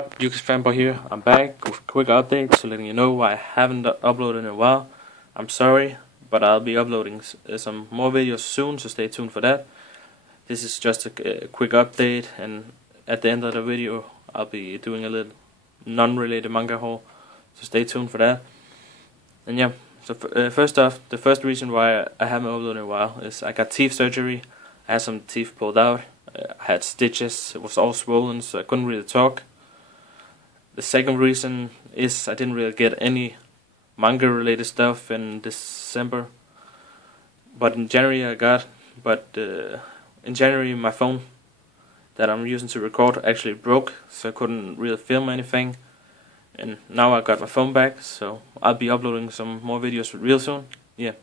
Yukis Fanboy here. I'm back with a quick update to letting you know why I haven't uploaded in a while. I'm sorry, but I'll be uploading some more videos soon, so stay tuned for that. This is just a quick update, and at the end of the video I'll be doing a little non-related manga haul, so stay tuned for that. And yeah, so first off, the first reason why I haven't uploaded in a while is I got teeth surgery. I had some teeth pulled out. I had stitches. It was all swollen, so I couldn't really talk. The second reason is I didn't really get any manga related stuff in December, but in January I got. But in January my phone that I'm using to record actually broke, so I couldn't really film anything. And now I got my phone back, so I'll be uploading some more videos real soon. Yeah.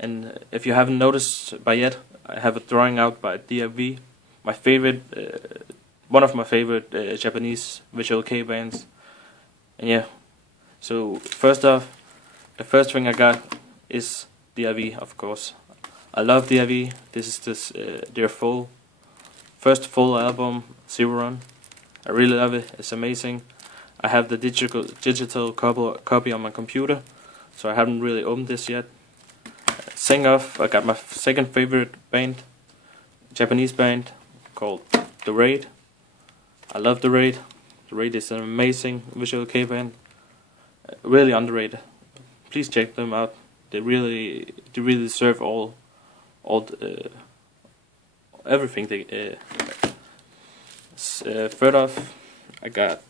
And if you haven't noticed by yet, I have a drawing out by DFV, my favorite, one of my favorite Japanese visual kei bands. And yeah, so first off, the first thing I got is DFV, of course. I love DFV. This is their first full album, Zero Run. I really love it. It's amazing. I have the digital copy on my computer, so I haven't really opened this yet. Second off, I got my second favorite band, Japanese band called The Raid. I love The Raid. The Raid is an amazing visual kei band, really underrated. Please check them out. They really deserve all everything they. Third off, I got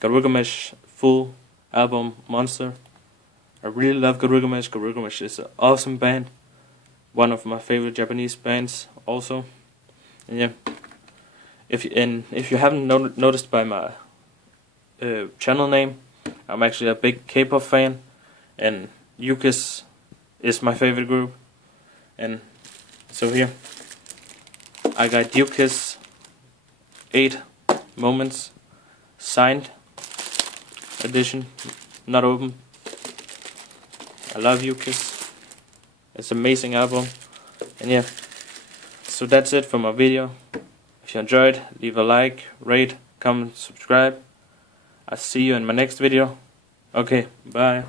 Garugamesh full album Monster. I really love Garugamesh. Garugamesh is an awesome band, one of my favorite Japanese bands also. And yeah, if you haven't noticed by my channel name, I'm actually a big K-pop fan, and Yukis is my favorite group. And so here I got Yukis 8 Moments signed edition, not open. I love Yukis. It's an amazing album. And yeah, so that's it for my video. If you enjoyed, leave a like, rate, comment, subscribe. I'll see you in my next video. Okay, bye.